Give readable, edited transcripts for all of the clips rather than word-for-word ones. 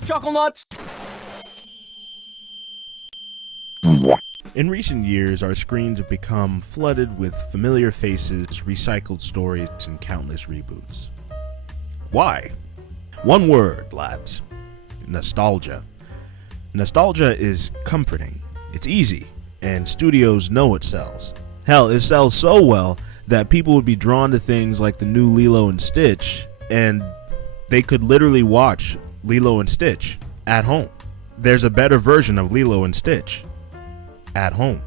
us, Chuckle Nuts! In recent years, our screens have become flooded with familiar faces, recycled stories, and countless reboots. Why? One word, lads. Nostalgia. Nostalgia is comforting. It's easy, and studios know it sells. Hell, it sells so well that people would be drawn to things like the new Lilo and Stitch, and they could literally watch Lilo and Stitch at home. There's a better version of Lilo and Stitch at home.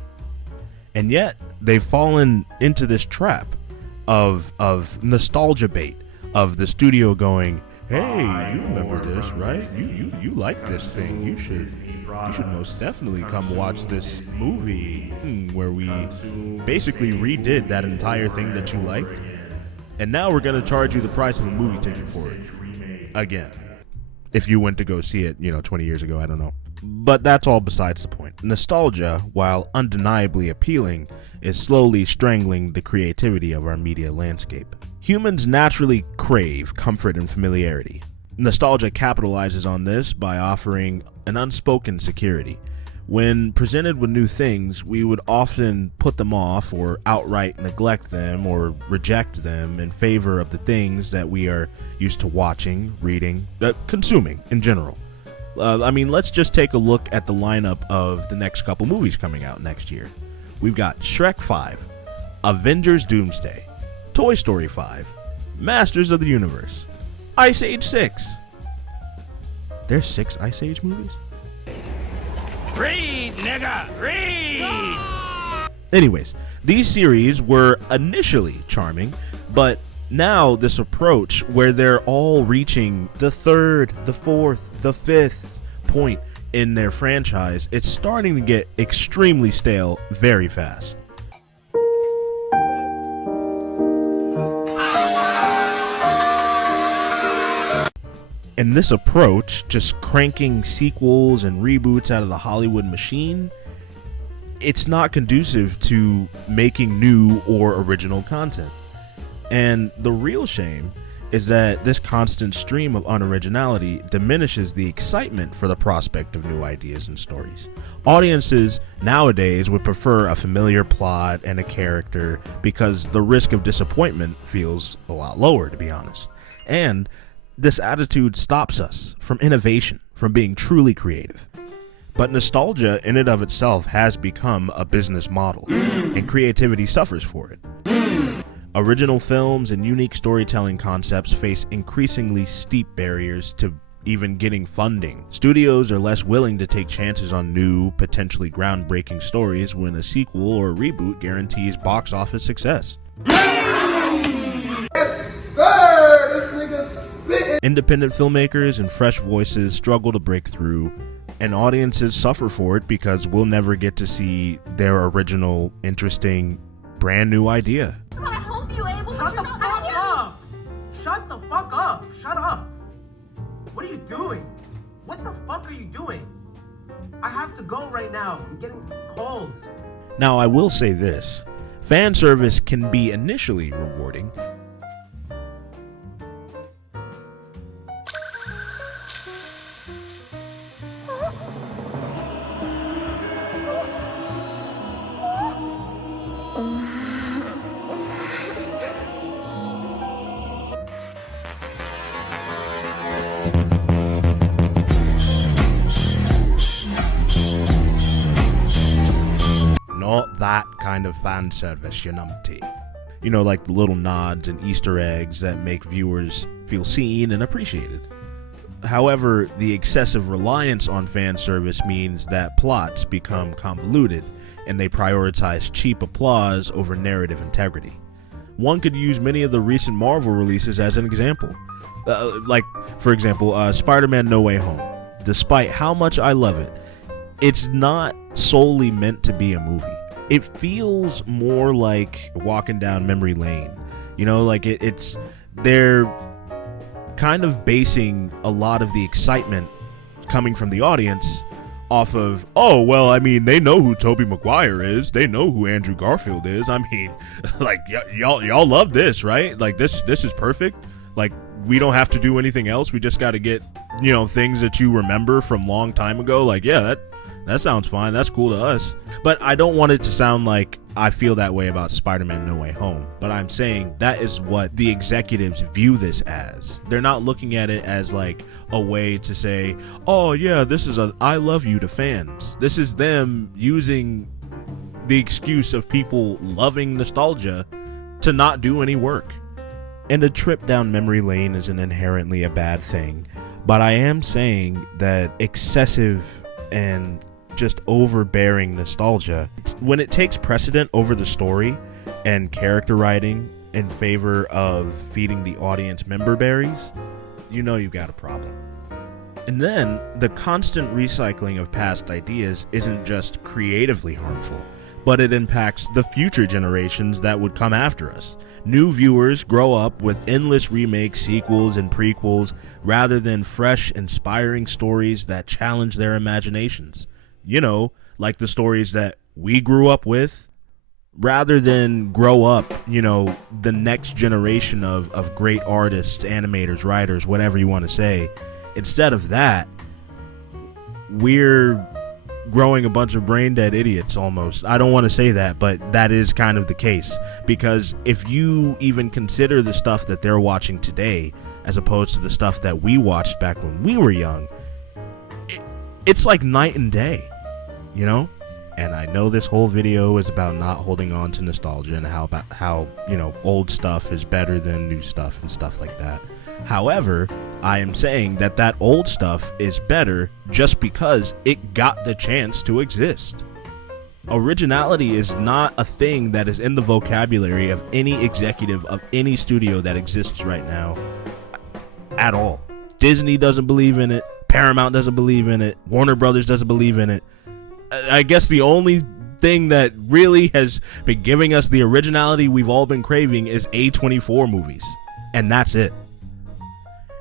And yet, they've fallen into this trap of nostalgia bait, of the studio going, hey, you remember this, right? You like this thing. You should most definitely come watch this movie where we basically redid that entire thing that you liked. And now we're going to charge you the price of a movie ticket for it. Again. If you went to go see it, 20 years ago, I don't know. But that's all besides the point. Nostalgia, while undeniably appealing, is slowly strangling the creativity of our media landscape. Humans naturally crave comfort and familiarity. Nostalgia capitalizes on this by offering an unspoken security. When presented with new things, we would often put them off or outright neglect them or reject them in favor of the things that we are used to watching, reading, consuming in general. Let's just take a look at the lineup of the next couple movies coming out next year. We've got Shrek 5, Avengers Doomsday, Toy Story 5, Masters of the Universe, Ice Age 6. There's 6 Ice Age movies? Read, nigga! Read! Anyways, these series were initially charming, but now this approach where they're all reaching the 3rd, the 4th, the 5th point in their franchise, it's starting to get extremely stale very fast. And this approach, just cranking sequels and reboots out of the Hollywood machine, it's not conducive to making new or original content. And the real shame is that this constant stream of unoriginality diminishes the excitement for the prospect of new ideas and stories. Audiences nowadays would prefer a familiar plot and a character because the risk of disappointment feels a lot lower, to be honest. And this attitude stops us from innovation, from being truly creative. But nostalgia in and of itself has become a business model, and creativity suffers for it. Original films and unique storytelling concepts face increasingly steep barriers to even getting funding. Studios are less willing to take chances on new, potentially groundbreaking stories when a sequel or a reboot guarantees box office success. Independent filmmakers and fresh voices struggle to break through, and audiences suffer for it because we'll never get to see their original, interesting, brand new idea. I hope you're able to Shut the fuck up! Shut the fuck up! Shut up! What are you doing? What the fuck are you doing? I have to go right now. I'm getting calls. Now, I will say this. Fan service can be initially rewarding. Not that kind of fan service, you numpty. Like the little nods and Easter eggs that make viewers feel seen and appreciated. However, the excessive reliance on fan service means that plots become convoluted and they prioritize cheap applause over narrative integrity. One could use many of the recent Marvel releases as an example. For example, Spider-Man No Way Home. Despite how much I love it, it's not solely meant to be a movie. It feels more like walking down memory lane. They're kind of basing a lot of the excitement coming from the audience off of, they know who Tobey Maguire is. They know who Andrew Garfield is. Y'all love this, right? This is perfect. We don't have to do anything else. We just got to get things that you remember from long time ago, like, yeah, that sounds fine, that's cool to us. But I don't want it to sound like I feel that way about Spider-Man No Way Home. But I'm saying that is what the executives view this as. They're not looking at it as like a way to say, oh yeah, this is a I love you to fans. This is them using the excuse of people loving nostalgia to not do any work. And a trip down memory lane isn't inherently a bad thing, but I am saying that excessive and just overbearing nostalgia, when it takes precedent over the story and character writing in favor of feeding the audience member berries, you've got a problem. And then the constant recycling of past ideas isn't just creatively harmful, but it impacts the future generations that would come after us. New viewers grow up with endless remakes, sequels, and prequels rather than fresh, inspiring stories that challenge their imaginations. Like the stories that we grew up with, rather than grow up, the next generation of great artists, animators, writers, whatever you want to say. Instead of that, we're growing a bunch of brain dead idiots almost. I don't want to say that, but that is kind of the case. Because if you even consider the stuff that they're watching today, as opposed to the stuff that we watched back when we were young, it's like night and day, And I know this whole video is about not holding on to nostalgia and how old stuff is better than new stuff and stuff like that. However, I am saying that old stuff is better just because it got the chance to exist. Originality is not a thing that is in the vocabulary of any executive of any studio that exists right now at all. Disney doesn't believe in it. Paramount doesn't believe in it. Warner Brothers doesn't believe in it. I guess the only thing that really has been giving us the originality we've all been craving is A24 movies. And that's it.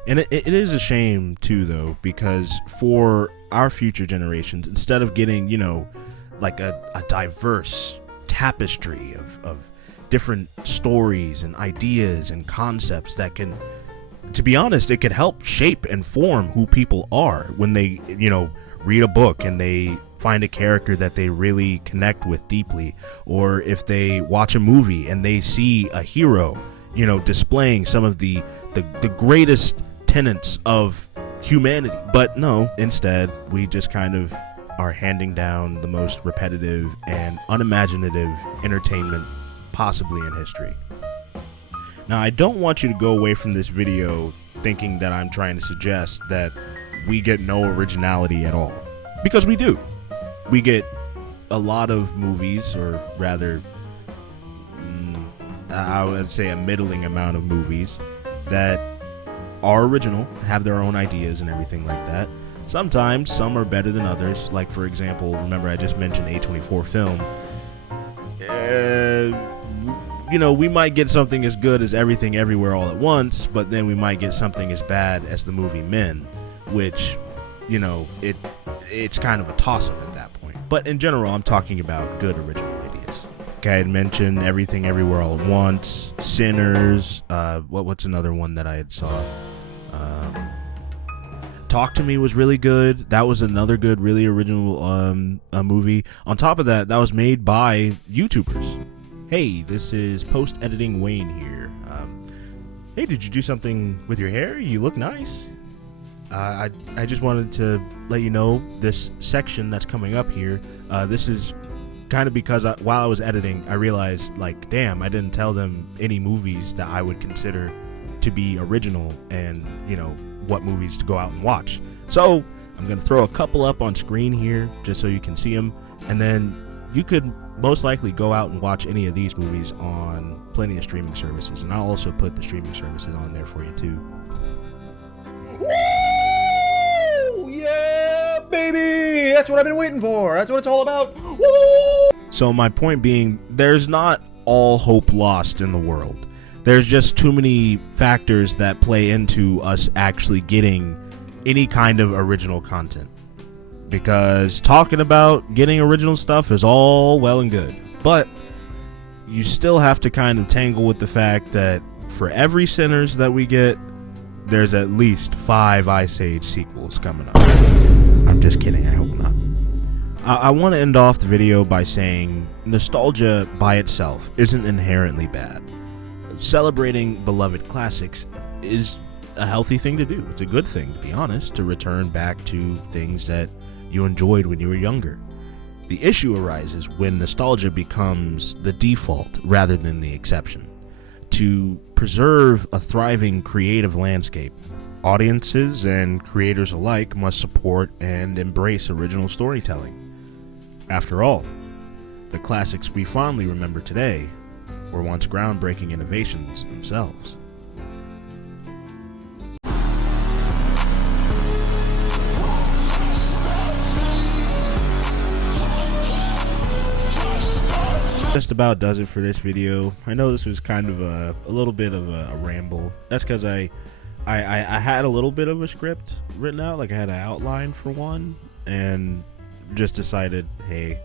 And it is a shame, too, though, because for our future generations, instead of getting, like a diverse tapestry of different stories and ideas and concepts that can, to be honest, it could help shape and form who people are when they, read a book and they find a character that they really connect with deeply, or if they watch a movie and they see a hero, displaying some of the greatest tenets of humanity. But no, instead we just kind of are handing down the most repetitive and unimaginative entertainment possibly in history. Now, I don't want you to go away from this video thinking that I'm trying to suggest that we get no originality at all, because we do. We get a lot of movies, or rather I would say a middling amount of movies that are original, have their own ideas and everything like that. Sometimes some are better than others. Like, for example, remember I just mentioned A24 film. We might get something as good as Everything Everywhere All at Once, but then we might get something as bad as the movie Men, which, it's kind of a toss-up at that point. But in general, I'm talking about good original ideas. Okay, I had mentioned Everything Everywhere All at Once, Sinners, what's another one that I had saw? Talk to Me was really good. That was another good, really original movie. On top of that, that was made by YouTubers. Hey, this is post-editing Wayne here. Hey, did you do something with your hair? You look nice. I just wanted to let you know this section that's coming up here. This is kind of because while I was editing, I realized, like, damn, I didn't tell them any movies that I would consider to be original and, what movies to go out and watch. So I'm going to throw a couple up on screen here just so you can see them. And then you could most likely go out and watch any of these movies on plenty of streaming services. And I'll also put the streaming services on there for you too. Woo! Yeah, baby! That's what I've been waiting for. That's what it's all about. Woo! So my point being, there's not all hope lost in the world. There's just too many factors that play into us actually getting any kind of original content. Because talking about getting original stuff is all well and good, but you still have to kind of tangle with the fact that for every Sinners that we get, there's at least 5 Ice Age sequels coming up. I'm just kidding, I hope not. I want to end off the video by saying nostalgia by itself isn't inherently bad. Celebrating beloved classics is a healthy thing to do. It's a good thing, to be honest, to return back to things that you enjoyed when you were younger. The issue arises when nostalgia becomes the default rather than the exception. To preserve a thriving creative landscape, audiences and creators alike must support and embrace original storytelling. After all, the classics we fondly remember today were once groundbreaking innovations themselves. Just about does it for this video. I know this was kind of a little bit of a ramble. That's because I had a little bit of a script written out, like I had an outline for one, and just decided, hey,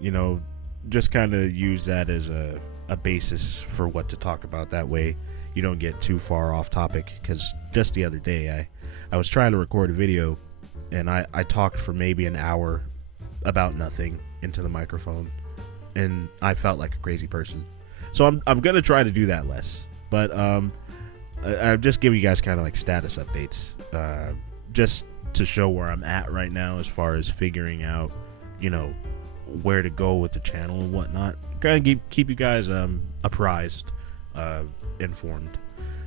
you know, just kind of use that as a basis for what to talk about. That way you don't get too far off topic, because just the other day I was trying to record a video and I talked for maybe an hour about nothing into the microphone, and I felt like a crazy person. So I'm gonna try to do that less, but I'm just giving you guys kind of like status updates, just to show where I'm at right now as far as figuring out, you know, where to go with the channel and whatnot. Kind of keep you guys apprised, informed.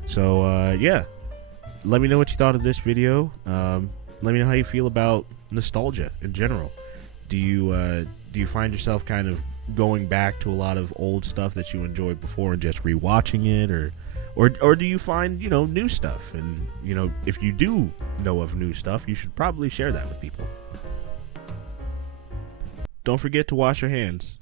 So yeah, let me know what you thought of this video. Let me know how you feel about nostalgia in general. Do you find yourself kind of going back to a lot of old stuff that you enjoyed before and just rewatching it, or do you find, you know, new stuff? And, you know, if you do know of new stuff, you should probably share that with people. Don't forget to wash your hands.